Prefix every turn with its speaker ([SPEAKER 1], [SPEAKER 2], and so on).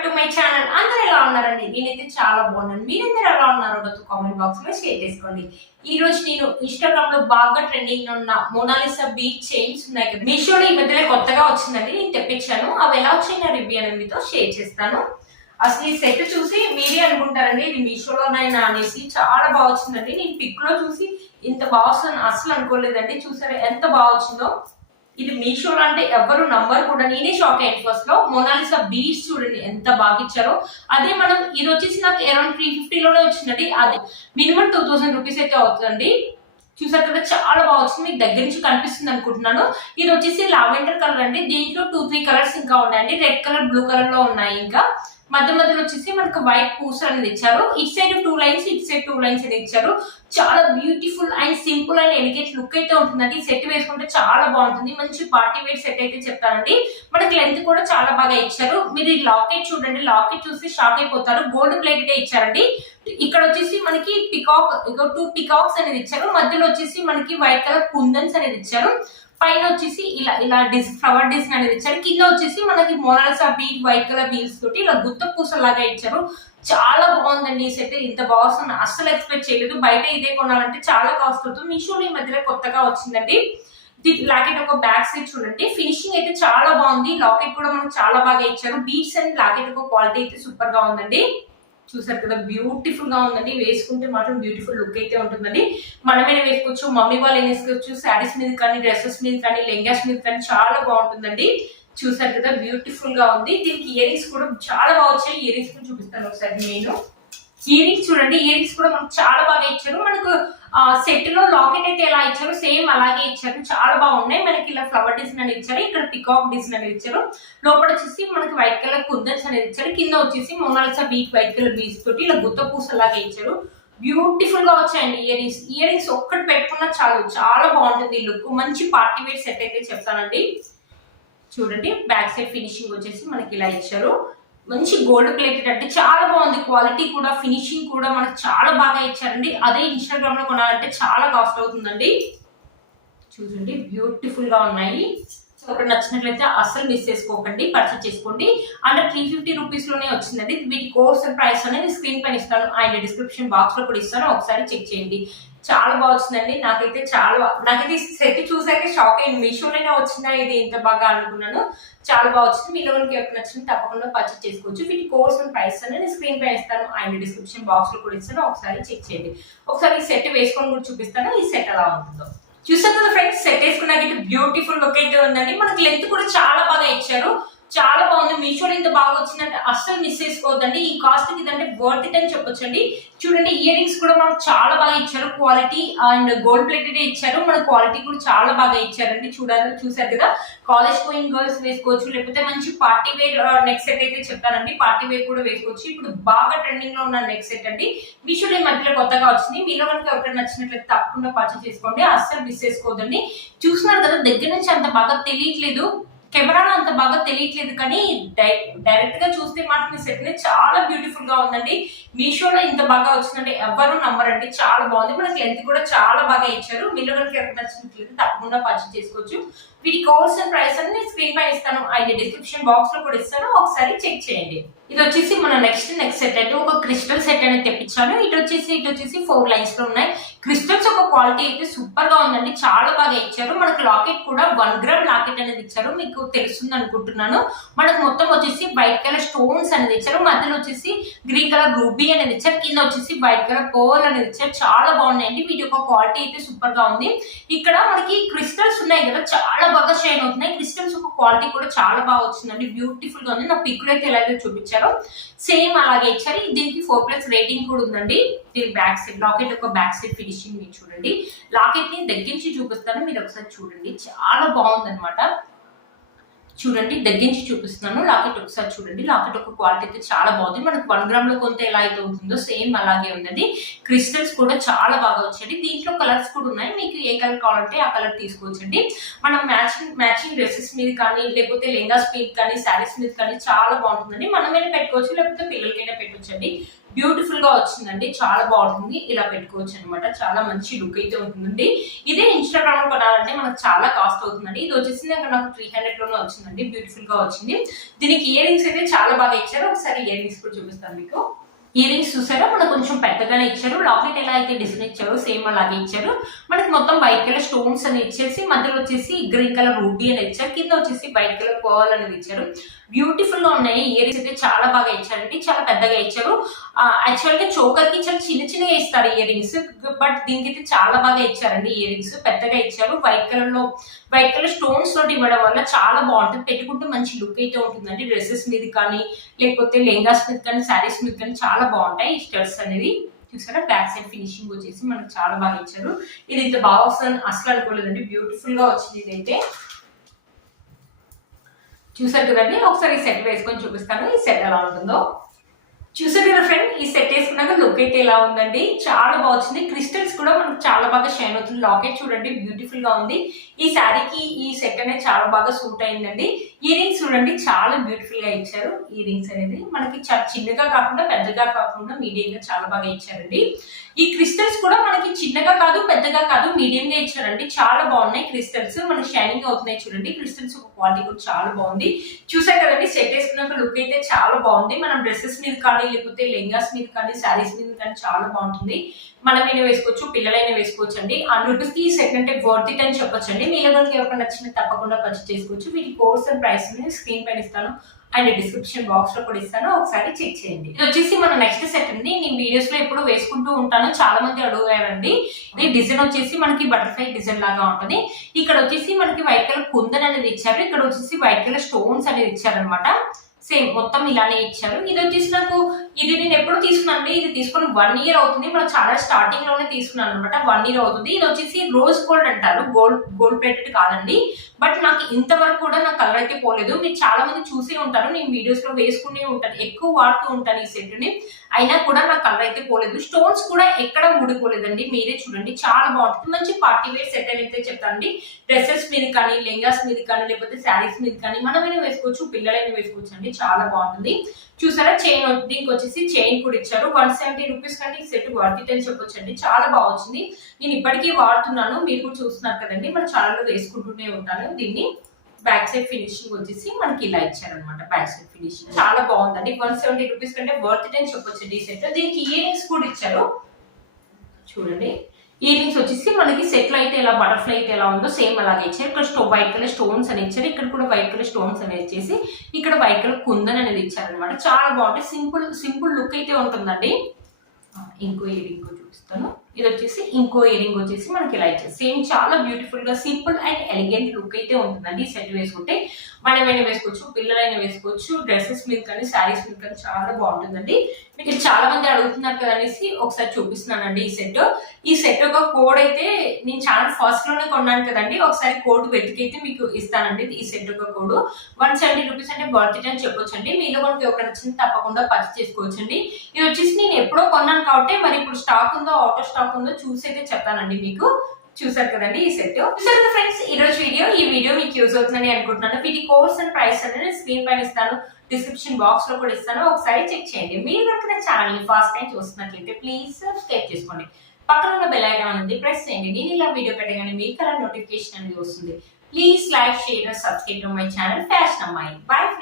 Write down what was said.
[SPEAKER 1] Back to my channel అందరూ ఎలా ఉన్నారండి? నేనైతే చాలా బాగున్నాను. మీరందరూ ఎలా ఉన్నారో కామెంట్ బాక్స్లో షేర్ చేసుకోండి. ఈ రోజు నేను ఇన్స్టాగ్రామ్లో బాగా ట్రెండింగ్ ఉన్న మోనాలిసా బీచ్ చైన్స్ ఉన్నాయి మీషోలో ఈ మధ్యలో కొత్తగా వచ్చిందండి. నేను తెప్పించాను. అవి ఎలా వచ్చాయి నా రివ్యూ అనేది మీతో షేర్ చేస్తాను. అసలు ఈ సెట్ చూసి మీరే అనుకుంటారండి ఇది మీషోలోనైనా అనేసి. చాలా బాగా వచ్చిందండి. నేను పిక్లో చూసి ఇంత బాగా వస్తుందని అసలు అనుకోలేదండి. చూసారా ఎంత బాగా వచ్చిందో? ఇది మీషోలో అంటే ఎవరు నంబర్ కూడా. నేనే షాక్ అయ్యాను ఫస్ట్లో. మోనాలిసా బీచ్ చూడండి ఎంత బాగా ఇచ్చారో అదే మనం ఇది వచ్చేసి నాకు అరౌండ్ త్రీ ఫిఫ్టీలోనే వచ్చిందండి. అది మినిమం టూ థౌసండ్ రూపీస్ అయితే అవుతుందండి. చూసారు కదా చాలా బాగా వచ్చింది. మీకు దగ్గర నుంచి కనిపిస్తుంది అనుకుంటున్నాను. ఇది వచ్చేసి లావెండర్ కలర్ అండి. దీంట్లో టూ త్రీ కలర్స్ ఇంకా ఉన్నాయండి. రెడ్ కలర్ బ్లూ కలర్లో ఉన్నాయి ఇంకా. మధ్య మధ్యలో వచ్చేసి మనకు వైట్ పూస అనేది ఇచ్చారు. ఇటు సైడ్ టూ లైన్స్ ఇటు సైడ్ టూ లైన్స్ అనేది ఇచ్చారు. చాలా beautiful and simple and elegant look అయితే ఉంటుందండి. సెట్ వేసుకుంటే చాలా బాగుంటుంది. మంచి పార్టీ వేర్ సెట్ అయితే చెప్తానండి. మనకి లెంత్ కూడా చాలా బాగా ఇచ్చారు. మీరు ఈ లాకెట్ చూడండి. లాకెట్ చూసి షాక్ అయిపోతారు. గోల్డ్ ప్లేట్ ఇచ్చారండి. ఇక్కడ వచ్చేసి మనకి పికాక్ టూ పికాక్స్ అనేది ఇచ్చారు. మధ్యలో వచ్చేసి మనకి వైట్ కలర్ కుందన్స్ అనేది ఇచ్చారు. పైన వచ్చేసి ఇలా ఇలా డిస్ ఫ్లవర్ డిజైన్ అనేది ఇచ్చారు. కింద వచ్చేసి మనకి Mona Lisa bead white colour beads తోటి ఇలా గుత్త పూసలాగా ఇచ్చారు. చాలా బాగుందండి ఈ సెట్ ఇంత బాగుంది. అస్సలు ఎక్స్పెక్ట్ చేయలేదు. బయట ఇదే కొనాలంటే చాలా కాస్ట్ అవుతుంది మీషోలో ఈ మధ్యలో కొత్తగా వచ్చిందండి. లాకెట్ ఒక బ్యాక్ సైడ్ చూడండి. ఫినిషింగ్ అయితే చాలా బాగుంది. లాకెట్ కూడా మనకు చాలా బాగా ఇచ్చారు. బీట్స్ అండ్ లాకెట్ ఒక క్వాలిటీ అయితే సూపర్గా ఉందండి. చూసారు కదా బ్యూటిఫుల్గా ఉందండి. వేసుకుంటే మాత్రం బ్యూటిఫుల్ లుక్ అయితే ఉంటుందండి. మనమైనా వేసుకోవచ్చు? మమ్మీ వాళ్ళు ఏం వేసుకోవచ్చు? శారీస్ మీద కానీ డ్రెస్సెస్ మీద కానీ లెంగాస్ మీద కానీ చాలా బాగుంటుందండి. చూసారు కదా బ్యూటిఫుల్గా ఉంది. దీనికి ఇయరింగ్స్ కూడా చాలా బాగా వచ్చాయి. ఇయరింగ్స్ కూడా చూపిస్తాను ఒకసారి నేను. ఇయరింగ్స్ చూడండి. ఇయరింగ్స్ రింగ్స్ కూడా మనకు చాలా బాగా ఇచ్చారు. మనకు సెట్లో లాకెట్ అయితే ఎలా ఇచ్చారు సేమ్ అలాగే ఇచ్చారు. చాలా బాగున్నాయి. మనకి ఇలా ఫ్లవర్ డిజైన్ అనేది ఇచ్చారు. ఇక్కడ పికాక్ డిజైన్ అనేది ఇచ్చారు. లోపల వచ్చేసి మనకి వైట్ కలర్ కుందన్స్ అనేది ఇచ్చారు. కింద వచ్చేసి Mona Lisa bead white colour beads తోటి ఇలా గుత్త పూస లాగా ఇచ్చారు. బ్యూటిఫుల్గా వచ్చాయండి. ఇయర్ రింగ్స్ ఇయర్ రింగ్స్ ఒక్కటి పెట్టుకున్నా చాలు. చాలా బాగుంటుంది ఈ లుక్ మంచి పార్టీ వేర్ సెట్ అయితే చెప్తానండి. చూడండి. బ్యాక్ సైడ్ ఫినిషింగ్ వచ్చేసి మనకి ఇలా ఇచ్చారు. మంచి గోల్డ్ ప్లేటెడ్ అంటే చాలా బాగుంది. క్వాలిటీ కూడా ఫినిషింగ్ కూడా మనకు చాలా బాగా ఇచ్చారండి. అదే ఇన్స్టాగ్రామ్లో కొనాలంటే చాలా కాస్ట్ అవుతుందండి. చూడండి బ్యూటిఫుల్గా ఉన్నాయి. సో ఒకటి నచ్చినట్లయితే అస్సలు మిస్ చేసుకోకండి పర్చేస్ చేసుకోండి. అండ్ త్రీ ఫిఫ్టీ రూపీస్లోనే వచ్చిందండి. వీటి కోర్స్ ప్రైస్ అనేది స్క్రీన్ పైన ఇస్తాను. ఆయన డిస్క్రిప్షన్ బాక్స్లో కూడా ఇస్తాను. ఒకసారి చెక్ చేయండి. చాలా బాగా వచ్చిందండి. నాకైతే చాలా నాకైతే సెట్ చూసాక షాక్ అయింది మీషోలోనే వచ్చిందా ఇది ఇంత బాగా అనుకున్నాను. చాలా బాగా వచ్చింది. మీలో మనకి ఎవరికి నచ్చింది తప్పకుండా పర్చేస్ చేసుకోవచ్చు. వీటి కోర్స్ ప్రైస్ అనేది స్క్రీన్ పై ఇస్తాను ఆయన డిస్క్రిప్షన్ బాక్స్లో కూడా ఇస్తాను. ఒకసారి చెక్ చేయండి. ఒకసారి ఈ సెట్ వేసుకొని కూడా చూపిస్తాను. ఈ సెట్ ఎలా ఉంటుందో. చూసారు కదా ఫ్రెండ్స్ సెట్ వేసుకున్నాక బ్యూటిఫుల్ లుక్ అయితే ఉందండి. మనకి లెంత్ కూడా చాలా బాగా ఇచ్చారు. చాలా బాగుంది. మీషోలో ఇంత బాగా వచ్చిందంటే అస్సలు మిస్ చేసుకోవద్దండి. ఈ కాస్ట్ ఇదంటే వర్త్ ఇట్ అని చెప్పొచ్చండి. చూడండి ఇయర్ రింగ్స్ కూడా మనకు చాలా బాగా ఇచ్చారు. క్వాలిటీ అండ్ గోల్డ్ ప్లేటెడ్ ఇచ్చారు. మన క్వాలిటీ కూడా చాలా బాగా ఇచ్చారండి. చూడాలి చూసారు కదా? కాలేజ్ పోయింగ్ గర్ల్స్ వేసుకోవచ్చు. లేకపోతే మంచి పార్టీ వేర్ నెక్ సెట్ అయితే చెప్తానండి పార్టీ వేర్ కూడా వేసుకోవచ్చు. ఇప్పుడు బాగా ట్రెండింగ్లో ఉన్న నెక్ సెట్ అండి. మీషోలో ఈ మధ్యలో కొత్తగా వచ్చింది. మీలో కనుక ఎవరికైనా నచ్చినట్లయితే తప్పకుండా పర్చేస్ చేసుకోండి. అస్సలు మిస్ చేసుకోవద్దండి. చూస్తున్నారు కదా దగ్గర నుంచి అంత బాగా తెలియట్లేదు. కెమెరాలో అంత బాగా తెలియట్లేదు కానీ డైరెక్ట్గా చూస్తే మాత్రం ఈ సెట్ చాలా బ్యూటిఫుల్గా ఉందండి. మీషోలో ఇంత బాగా వచ్చిందంటే ఎవరు నమ్మరండి. చాలా బాగుంది. మనకి లెంత్ కూడా చాలా బాగా ఇచ్చారు. మీరు కనుక ఎవరికి నచ్చినట్లయితే తప్పకుండా పర్చేస్ చేసుకోవచ్చు. వీటి కోర్స్ అండ్ ప్రైస్ అని స్క్రీన్ పైన ఇస్తాను. అయితే డిస్క్రిప్షన్ బాక్స్లో కూడా ఇస్తాను. ఒకసారి చెక్ చేయండి. ఇది వచ్చేసి మన నెక్స్ట్ నెక్స్ట్ సెట్ అంటే ఒక క్రిస్టల్ సెట్ అనేది తెప్పించాను. ఇటు వచ్చేసి ఇటు వచ్చేసి ఫోర్ లైన్స్లో ఉన్నాయి. క్రిస్టల్స్ ఒక క్వాలిటీ అయితే సూపర్గా ఉందండి. చాలా బాగా ఇచ్చారు. మనకు లాకెట్ కూడా వన్ గ్రామ్ లాకెట్ అనేది ఇచ్చారు. మీకు తెలుస్తుంది అనుకుంటున్నాను. మనకు మొత్తం వచ్చేసి వైట్ కలర్ స్టోన్స్ అనేది ఇచ్చారు. మధ్యలో వచ్చేసి గ్రీన్ కలర్ రూబీ అనేది ఇచ్చారు. కింద వచ్చేసి వైట్ కలర్ పోల్ అనేది ఇచ్చారు. చాలా బాగున్నాయండి. వీటి యొక్క క్వాలిటీ అయితే సూపర్గా ఉంది. ఇక్కడ మనకి క్రిస్టల్స్ ఉన్నాయి కదా. చాలా బాగా షైన్ అవుతున్నాయి. క్రిస్టల్స్ ఒక క్వాలిటీ కూడా చాలా బాగా వచ్చిందండి. బ్యూటిఫుల్గా ఉంది. నా పిక్కులు అయితే ఎలాగో చూపించారో. సేమ్ అలాగే ఇచ్చారు. దీనికి ఫోర్ ప్లస్ రేటింగ్ కూడా ఉందండి. దీని బ్యాక్ సైడ్ లాకెట్ ఒక బ్యాక్ సైడ్ ఫినిషింగ్ మీరు చూడండి. లాకెట్ని దగ్గర నుంచి చూపిస్తాను. మీరు ఒకసారి చూడండి. చాలా బాగుంది అనమాట చూడండి దగ్గించి చూపిస్తున్నాను. లాకెట్ ఒకసారి చూడండి. లాకెట్ ఒక క్వాలిటీ అయితే చాలా బాగుంది. మనకు వన్ గ్రామ్లో కొంత ఎలా అయితే ఉంటుందో సేమ్ అలాగే ఉందండి. క్రిస్టల్స్ కూడా చాలా బాగా వచ్చండి దీంట్లో కలర్స్ కూడా ఉన్నాయి. మీకు ఏ కలర్ కావాలంటే ఆ కలర్ తీసుకోవచ్చండి. మనం మ్యాచింగ్ మ్యాచింగ్ డ్రెస్సెస్ మీద కానీ లేకపోతే లెంగాస్ మీద కానీ శారీస్ మీద కానీ చాలా బాగుంటుందండి. మనమైనా పెట్టుకోవచ్చు లేకపోతే పిల్లలకైనా పెట్టొచ్చండి. బ్యూటిఫుల్గా వచ్చిందండి. చాలా బాగుంటుంది. ఇలా పెట్టుకోవచ్చు అనమాట చాలా మంచి లుక్ అయితే ఉంటుందండి. ఇదే ఇన్స్టాగ్రామ్లో కొనాలంటే మనకు చాలా కాస్ట్ అవుతుందండి. ఇది వచ్చేసి నాకు నాకు త్రీ హండ్రెడ్లోనే వచ్చిందండి. బ్యూటిఫుల్గా వచ్చింది. దీనికి ఇయర్ రింగ్స్ అయితే చాలా బాగా ఇచ్చారు. ఒకసారి ఇయర్ రింగ్స్ కూడా చూపిస్తాను మీకు. ఇయర్ రింగ్స్ చూసారా? మనకు కొంచెం పెద్దగానే ఇచ్చారు. లాకెట్ ఎలా అయితే డిజైన్ ఇచ్చారో సేమ్ అలాగే ఇచ్చారు. మనకి మొత్తం వైట్ కలర్ స్టోన్స్ అని ఇచ్చేసి మధ్యలో వచ్చేసి గ్రీన్ కలర్ రూబీ అని ఇచ్చారు. కింద వచ్చేసి వైట్ కలర్ పర్ల్ అనేది ఇచ్చారు. బ్యూటిఫుల్గా ఉన్నాయి. ఇయర్ రింగ్స్ అయితే చాలా బాగా ఇచ్చారండి. చాలా పెద్దగా ఇచ్చారు. యాక్చువల్గా చోకర్కి చాలా చిన్న చిన్నగా ఇస్తారు ఇయర్ రింగ్స్ బట్ దీనికి అయితే చాలా బాగా ఇచ్చారండి ఇయర్ రింగ్స్ పెద్దగా ఇచ్చారు. వైట్ కలర్లో వైట్ కలర్ స్టోన్స్ తోటి ఇవ్వడం వల్ల చాలా బాగుంటుంది. పెట్టుకుంటే మంచి లుక్ అయితే ఉంటుందండి. డ్రెస్సెస్ మీద కానీ లేకపోతే లెహంగాస్ మీద కానీ శారీస్ మీద కానీ చాలా బాగుంటాయి ఈ స్టర్స్ అనేది చూసారా? బ్యాక్ సైడ్ ఫినిషింగ్ వచ్చేసి మనకు చాలా బాగా ఇచ్చారు. ఇది ఇంత బాగా వస్తుందని అసలు అనుకోలేదండి. బ్యూటిఫుల్గా వచ్చింది ఇదైతే. చూసారు కదండి? ఒకసారి ఈ సెట్ వేసుకొని చూపిస్తాను. ఈ సెట్ ఎలా ఉంటుందో. చూసారు కదా ఫ్రెండ్ ఈ సెట్ వేసుకున్నాక లుక్ అయితే ఎలా ఉందండి? చాలా బాగుంది. క్రిస్టల్స్ కూడా మనకు చాలా బాగా షైన్ అవుతుంది. లాకెట్ చూడండి బ్యూటిఫుల్గా ఉంది. ఈ శారీకి ఈ సెట్ అనేది చాలా బాగా సూట్ అయిందండి. ఇయర్ రింగ్స్ చూడండి చాలా బ్యూటిఫుల్గా ఇచ్చారు. ఇయర్ రింగ్స్ అనేది మనకి చాలా చిన్నగా కాకుండా పెద్దగా కాకుండా మీడియంగా చాలా బాగా ఇచ్చారండి. ఈ క్రిస్టల్స్ కూడా మనకి చిన్నగా కాదు పెద్దగా కాదు మీడియం గా ఇచ్చారండి. చాలా బాగున్నాయి క్రిస్టల్స్. మనకి షైనింగ్ అవుతున్నాయి చూడండి. క్రిస్టల్స్ క్వాలిటీ కూడా చాలా బాగుంది. చూసా కదండి సెట్ వేసుకున్నాక లుక్ అయితే చాలా బాగుంది. మనం డ్రెస్సెస్ మీద కానీ లేకపోతే లెంగాస్ మీద కానీ శారీస్ మీద కానీ చాలా బాగుంటుంది. మనమైనా వేసుకోవచ్చు పిల్లలైనా వేసుకోవచ్చు అండి హండ్రెడ్ రూపీస్కి ఈ సెట్ అంటే వర్త్ ఇట్ అని చెప్పొచ్చు అండి మీలో కనుక ఎవరికైనా నచ్చిన తప్పకుండా పర్చేస్ చేసుకోవచ్చు. వీటి కోర్స్ అండ్ ప్రైస్ స్క్రీన్ పైన ఇస్తాను. అండ్ డిస్క్రిప్షన్ బాక్స్లో కూడా ఇస్తాను. ఒకసారి చెక్ చేయండి. ఇది వచ్చేసి మన నెక్స్ట్ సెట్ అండి నేను వీడియోస్లో ఎప్పుడు వేసుకుంటూ ఉంటాను. చాలా మంది అడుగుతారండి. ఇది డిజైన్ వచ్చేసి మనకి బటర్ఫ్లై డిజైన్ లాగా ఉంటుంది. ఇక్కడ వచ్చేసి మనకి వైట్ కలర్ కుందన్ అనేది ఇచ్చారు. ఇక్కడ వచ్చేసి వైట్ కలర్ స్టోన్స్ అనేది ఇచ్చారనమాట సేమ్ మొత్తం ఇలానే ఇచ్చారు. ఇది వచ్చేసి నాకు ఇది నేను ఎప్పుడు తీసుకున్నాను ఇది తీసుకుని వన్ ఇయర్ అవుతుంది. మనం చాలా స్టార్టింగ్లోనే తీసుకున్నాను అనమాట. వన్ ఇయర్ అవుతుంది. ఇది వచ్చేసి రోజ్ గోల్డ్ అంటారు. గోల్డ్ గోల్డ్ ప్లేటెడ్ కాదండి. బట్ నాకు ఇంతవరకు కూడా నా కలర్ అయితే పోలేదు. మీరు చాలా మంది చూసే ఉంటారు. నేను వీడియోస్లో వేసుకునే ఉంటాను. ఎక్కువ వాడుతూ ఉంటాను ఈ సెట్ని. అయినా కూడా నా కలర్ అయితే పోలేదు. స్టోన్స్ కూడా ఎక్కడ ఊడిపోలేదండి. మీరే చూడండి. చాలా బాగుంటుంది. మంచి పార్టీ వేర్ సెట్ అని అయితే చెప్తానండి డ్రెస్సెస్ మీద కానీ లెంగాస్ మీద కానీ లేకపోతే శారీస్ మీద కానీ మనమైనా వేసుకోవచ్చు. పిల్లలైనా వేసుకోవచ్చు అండి. చాలా బాగుంటుంది. చూసారా? చైన్ దీనికి వచ్చేసి చైన్ కూడా ఇచ్చారు. వన్ సెవెంటీ రూపీస్ కంటే ఈ సెట్ వర్త్ అని చెప్పొచ్చు అండి చాలా బాగా వచ్చింది. నేను ఇప్పటికీ వాడుతున్నాను. మీరు కూడా చూస్తున్నారు కదండి. మన ఛానల్లో వేసుకుంటూనే ఉంటాను. దీన్ని బ్యాక్ సైడ్ ఫినిషింగ్ వచ్చేసి మనకి ఇలా ఇచ్చారనమాట బ్యాక్ సైడ్ ఫినిషింగ్ చాలా బాగుందండి. వన్ సెవెంటీ రూపీస్ కంటే వర్త్ అని చెప్పొచ్చండి ఈ సెట్ దీనికి ఇయర్ రింగ్స్ కూడా ఇచ్చారు. చూడండి. ఇయర్ రింగ్స్ వచ్చేసి మనకి సెట్ అయితే ఎలా బటర్ఫ్లై అయితే ఎలా ఉందో సేమ్ అలాగే ఇచ్చారు. ఇక్కడ స్టో వైట్ కలర్ స్టోన్స్ అని ఇచ్చారు. ఇక్కడ కూడా వైట్ కలర్ స్టోన్స్ అనేది ఇచ్చేసి ఇక్కడ వైట్ కలర్ కుందన్ అనేది ఇచ్చారనమాట చాలా బాగుంటాయి. సింపుల్ సింపుల్ లుక్ అయితే ఉంటుందండి. ఇంకో ఇయర్ రింగ్ చూపిస్తాను. ఇది వచ్చేసి ఇంకో ఇయరింగ్ వచ్చేసి మనకి ఇలా ఇచ్చారు సేమ్ చాలా బ్యూటిఫుల్గా సింపుల్ అండ్ ఎలిగెంట్ లుక్ అయితే ఉంటుందండి. ఈ సెట్ వేసుకుంటే మనమైనా వేసుకోవచ్చు పిల్లలైనా వేసుకోవచ్చు డ్రెస్సెస్ మీద కానీ శారీస్ మీద కానీ చాలా బాగుంటుందండి. మీకు చాలా మంది అడుగుతున్నారు కదా అనేసి ఒకసారి చూపిస్తున్నానండి ఈ సెట్ ఈ సెట్ యొక్క కోడ్ అయితే నేను చాలా ఫస్ట్లోనే కొన్నాను కదండి. ఒకసారి కోడ్ వెతికైతే మీకు ఇస్తానండి ఈ సెట్ యొక్క కోడ్ వన్ సెవెంటీ రూపీస్ అంటే వర్త్ ఇట్ అని చెప్పొచ్చు అండి మీలో మనకి ఒక నచ్చింది తప్పకుండా పర్చేస్ చేసుకోవచ్చండి. ఇది వచ్చేసి నేను ఎప్పుడో కొన్నాను కాబట్టి మరి ఇప్పుడు స్టాక్ ఉందో ఆటో స్టాక్ ఉందో చూసి అయితే చెప్తానండి మీకు. చూసారు కదండి ఈ సెట్ చూసారు ఫ్రెండ్స్ ఈ రోజు వీడియో ఈ వీడియో మీకు యూజ్ అవుతుందని అనుకుంటున్నాను. వీటి కోర్స్ అండ్ ప్రైస్ అనేది స్క్రీన్ పైన ఇస్తాను. డిస్క్రిప్షన్ బాక్స్లో కూడా ఇస్తాను. ఒకసారి చెక్ చేయండి. మీరు కనుక ఛానల్ని ఫస్ట్ టైం చూస్తున్నట్లయితే ప్లీజ్ సబ్స్క్రైబ్ చేసుకోండి. పక్కన ఉన్న బెల్ ఐకాన్ ఉంది ప్రెస్ చేయండి. నేను ఇలా వీడియో పెట్టగానే మీకు అలా నోటిఫికేషన్ అనేది వస్తుంది. Please like share subscribe to my channel fashion అమ్మాయి బై ఫ్రెండ్స్